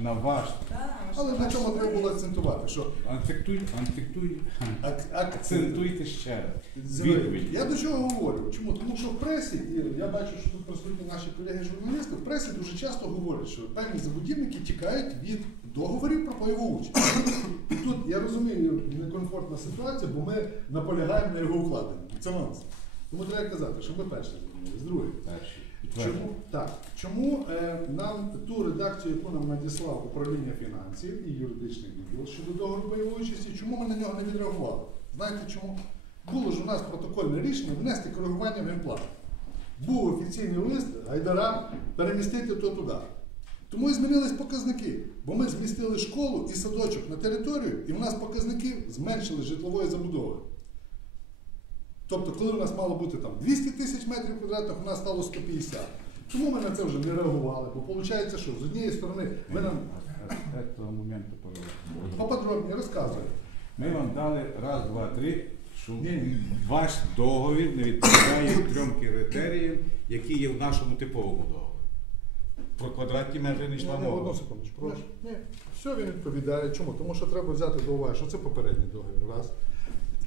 на ваш. Але на чому треба було акцентувати? Що Акцентуй, акцентуй, ак- акцент. акцентуйте ще раз. Відповідь. Я до чого говорю? Чому? Тому що в пресі, і я бачу, що тут присутні наші колеги-журналісти, в пресі дуже часто говорять, що певні забудівники тікають від договорів про пайову участь. І тут я розумію некомфортна ситуація, бо ми наполягаємо на його укладенні. Це нонсенс. Тому треба казати, що ми перше зрозуміли. З другої. Перший. Чому так? Чому е, нам ту редакцію, яку нам надіслав управління фінансів і юридичний відділ щодо договору бойової участі, чому ми на нього не відреагували? Знаєте чому? Було ж у нас протокольне рішення внести коригування в генплан. Був офіційний лист Гайдара перемістити то туди. Тому і змінились показники. Бо ми змістили школу і садочок на територію, і в нас показники зменшили житлової забудови. Тобто, коли у нас мало бути там 200 тисяч метрів квадратних, у нас стало 150. Чому ми на це вже не реагували? Бо виходить, що з однієї сторони ви нам З того моменту пожалуйста. поподробні розказуєте. Ми вам дали раз, два, три, що Ні, ні. ваш договір не відповідає трьом критеріям, які є в нашому типовому договорі. Про квадратні метри не йшла ні, одну секундочку, прошу. Ні, все він відповідає. Чому? Тому що треба взяти до уваги, що це попередній договір. Раз.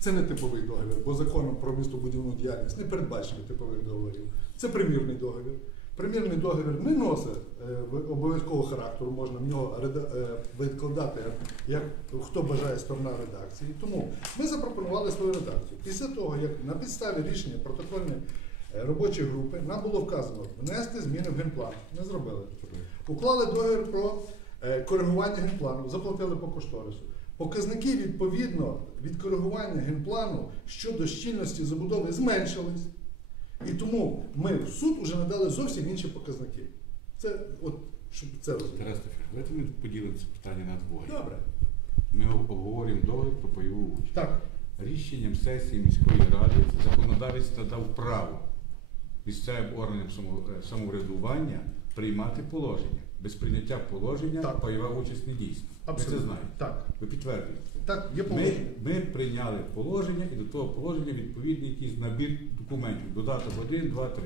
Це не типовий договір, бо законом про містобудівну діяльність не передбачено типових договорів. Це примірний договір. Примірний договір не носить е, обов'язкового характеру, можна в нього е, відкладати, як хто бажає сторона редакції. Тому ми запропонували свою редакцію. Після того, як на підставі рішення протокольної е, робочої групи нам було вказано внести зміни в генплан. Ми зробили. Уклали договір про коригування генплану, заплатили по кошторису. Показники відповідно від коригування генплану щодо щільності забудови зменшились. І тому ми в суд вже надали зовсім інші показники. Це от щоб це розуміти. Тарас давайте ми поділимо це питання на двоє. Добре. Ми обговорюємо договір про пайову участь. Так. Рішенням сесії міської ради законодавець надав право місцевим органам е, самоврядування приймати положення. Без прийняття положення Так. пайова участь не дійсна. Ви це знаєте. Так. Ви підтвердуєте. Так, є Ми, положення. ми прийняли положення і до того положення відповідний якийсь набір документів, додаток 1, 2, 3.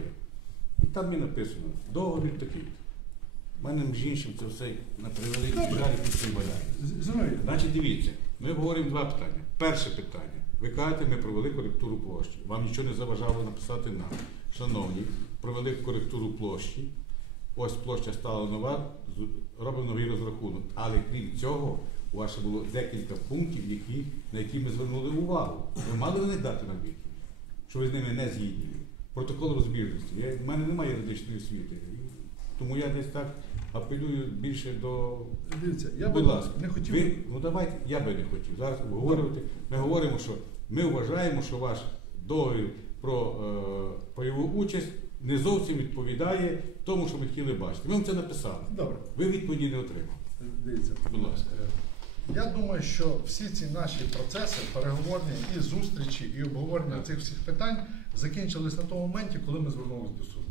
І там і написано, договір такий. У мене між іншим це все на превеликий жаль під цим валяє. Значить, дивіться, ми обговорюємо два питання. Перше питання. Ви кажете, ми провели коректуру площі. Вам нічого не заважало написати нам. Шановні, провели коректуру площі. Ось площа стала нова, робимо новий розрахунок. Але крім цього, у вас ще було декілька пунктів, які, на які ми звернули увагу. Ви мали вони дати нам відповідь, що ви з ними не згідні. Протокол розбірності. Я, в мене немає юридичної освіти. Тому я десь так апелюю більше до дивіться, я Будь би ласка, не хотів. Ви, ну давайте, я би не хотів. Зараз обговорювати. Ми говоримо, що ми вважаємо, що ваш договір про е, пайову участь не зовсім відповідає тому, що ми хотіли бачити. Ми вам це написали. Добре. Ви відповіді не отримали. Дивіться, Будь ласка. Е, Я думаю, що всі ці наші процеси, переговорні і зустрічі, і обговорення цих всіх питань закінчились на тому моменті, коли ми звернулися до суду.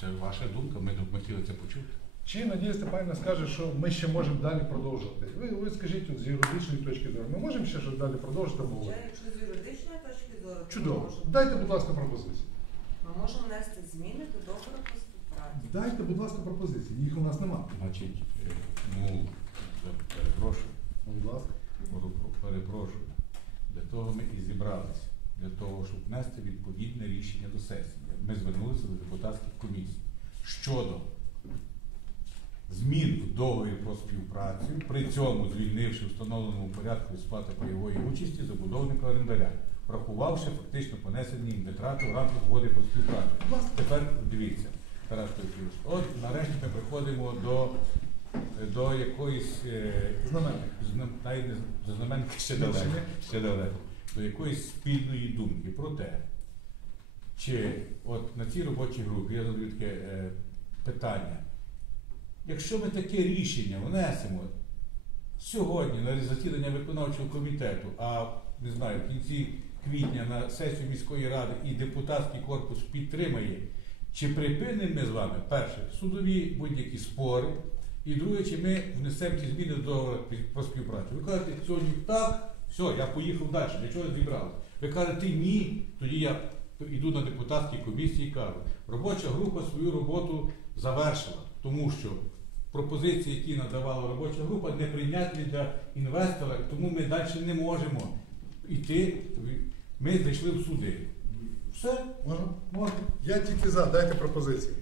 Це ваша думка, ми тут хотіли це почути. Чи Надія Степанівна скаже, що ми ще можемо далі продовжувати? Ви, ви скажіть от, з юридичної точки зору, ми можемо ще щось далі продовжити Я, обговорення? якщо з юридичної точки зору, Чудово. Дайте, будь ласка, пропозиції. Ми можемо внести зміни до договору про співпрацю. Дайте, будь ласка, пропозиції. Їх у нас немає. Значить, е, ну, перепрошую. Будь ласка. Перепро- Перепрошую. Для того ми і зібралися, для того, щоб внести відповідне рішення до сесії. Ми звернулися до депутатських комісій щодо змін в договір про співпрацю, при цьому звільнивши в встановленому порядку від сплати пайової участі забудовника орендаря, врахувавши фактично понесені їм витрати в рамках угоди про співпрацю. Тепер дивіться, Тарас Петрович, от нарешті ми приходимо до, до якоїсь е, Знаменник. Знам- навіть не з- ще далеко, ще далеко, до якоїсь спільної думки про те, чи от на цій робочій групі я задаю таке е, питання. Якщо ми таке рішення внесемо сьогодні на засідання виконавчого комітету, а не знаю, в кінці квітня на сесію міської ради і депутатський корпус підтримає, чи припинимо ми з вами перше судові будь-які спори, і друге, чи ми внесемо ці зміни до договору про співпрацю. Ви кажете, сьогодні так, все, я поїхав далі, для чого зібрали? Ви кажете ні, тоді я йду на депутатській комісії і кажу, робоча група свою роботу завершила, тому що пропозиції, які надавала робоча група, неприйнятні для інвестора, тому ми далі не можемо йти. Ми зайшли в суди. Все, можна. Я тільки за, дайте пропозиції.